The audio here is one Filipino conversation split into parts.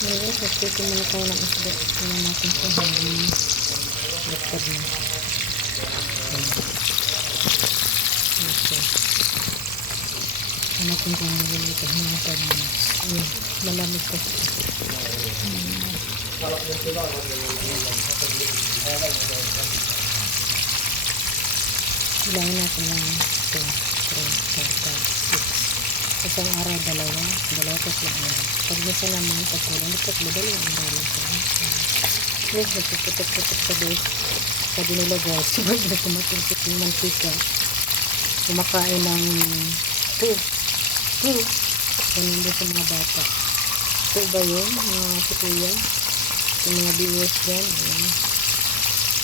Ngayon, nagtito muna tayo ng isda. Tingnan natin siya hanggang bakter na. Okay. Natin kung nalilito ng 10 minutes. Ayun, malamig pa siya. Bilangin natin lang 2, 3, 4, 5, 6. Isang araw, dalawa, tatlong araw. Pag nasa naman, pagkulang, dalawang araw lang siya. Yes, nagpuputok-putok sa base. Sabi nila guys, sabag na tumatulpot yung mantika. Kumakain ng 2. Ganun din sa mga bata. Ito ba yun? Mga tutuyan? Yung mga viewers dyan. Ayan.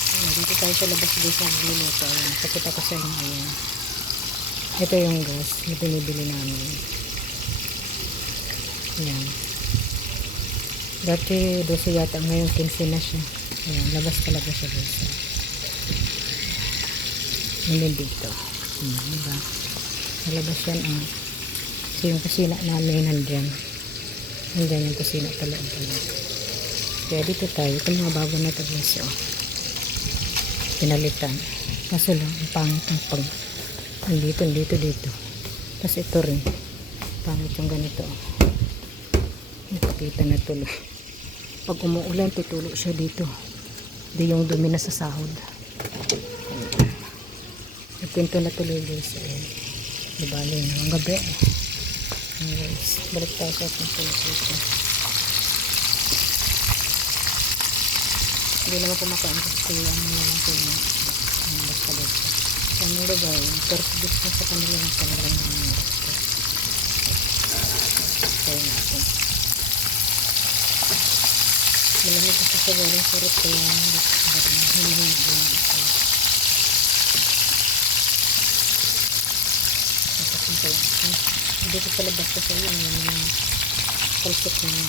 Ayan. Dito tayo sa labas guys na magluluto. Ayan. Pakita ko sa inyo. Ayan. Ito yung gas na binibili namin. Ayan. Dati 12 yata. Ngayon 15 na siya. Ayan. Labas talaga siya guys. Hindi dito. Ayan. Diba? Nalabas yan ang so yung kusina namin nandyan yung kusina pala kaya dito tayo itong mga bago na ito guys pinalitan kaso lang ang pangit ang pag dito tapos ito rin pangit yung ganito nakikita na tuloy pag umuulan tutulo siya dito di yung dumi na sa sahod nagpinto na tuloy guys dibali na ang gabi guys, balik tayo sa ating pulpito. Hindi naman kumakain kasi ano na lang ito yung basta-basta. Sa mga lugar, first gift na sa kanila ng kanilang mga gusto. Kaya natin. Malamig kasi sa galing sarap kaya hinahin din ito. Dito sa labas kasi yun yung kalsot ng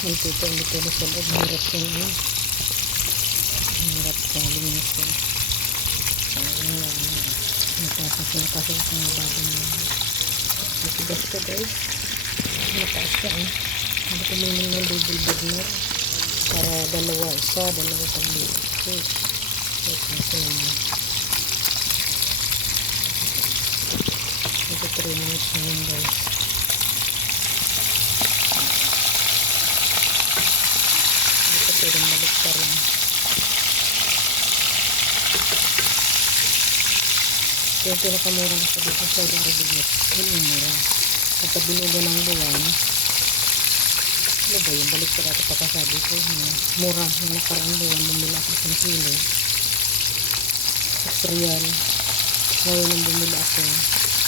dito hindi pwede sa loob hirap yung hirap sa linis ko nakasok ng mga bago na matigas ko guys mataas ka hindi ko minum ng double burner para dalawa paglilit ito 3 minutes na yun guys dito pwedeng balik pa rin yung pinakamurang sa dito sa Saudi Arabia yun yung mura kapag binuga ng buwan ano ba yung balik pa dati pagkasabi ko mura yung nakarang buwan bumili ako 1 kilo 6 real ngayon nang bumili ako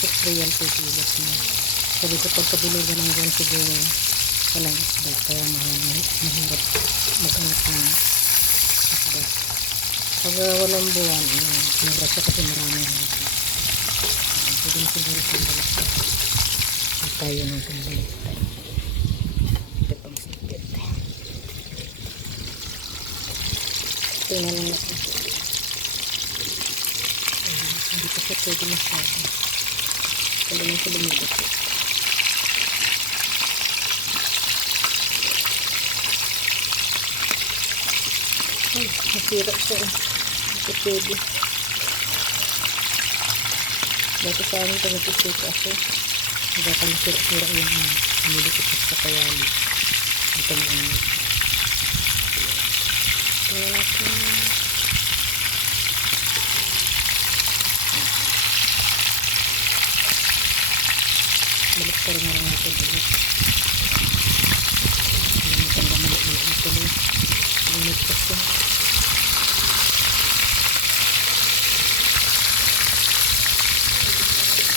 6 real per kilo na. Sabi ko pagkabilugan ng buwan siguro walang isda kaya mahirap maghanap ng isda. Pag walang buwan mura siya kasi maraming huli. Pwede na siguro siyang baliktad. Tayo nang baliktad. Ito pang sikit. Tingnan lang natin. Hindi ko siya pwede masyado. Kailangan ko lumidot ko. Ay, nasira siya. Ito pwede. Dati sa amin pag-nagpisito ako. Nagkaka nasira-sira yung nilipit sa kayali. Ito na ang tingnan natin. Balik pa rin na lang natin ulit. Hindi natin na maliit na tuloy. Init kasi.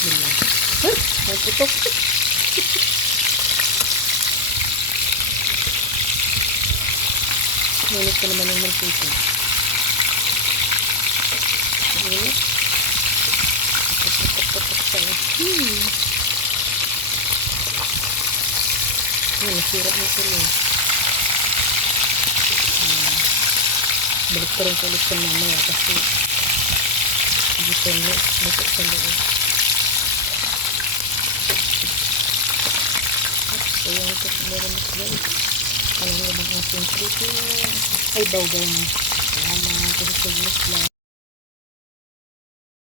Yun lang. May putok. Init ka naman yung mantika. Init. Putok-putok pa. Nasira na sila. Balik pa rin sa ulit sa mamaya kasi dito luto sa loob. So, yan po meron na guys. Ano na bang ating prito? Ay, bawgaw na. Salamat. Kasi sa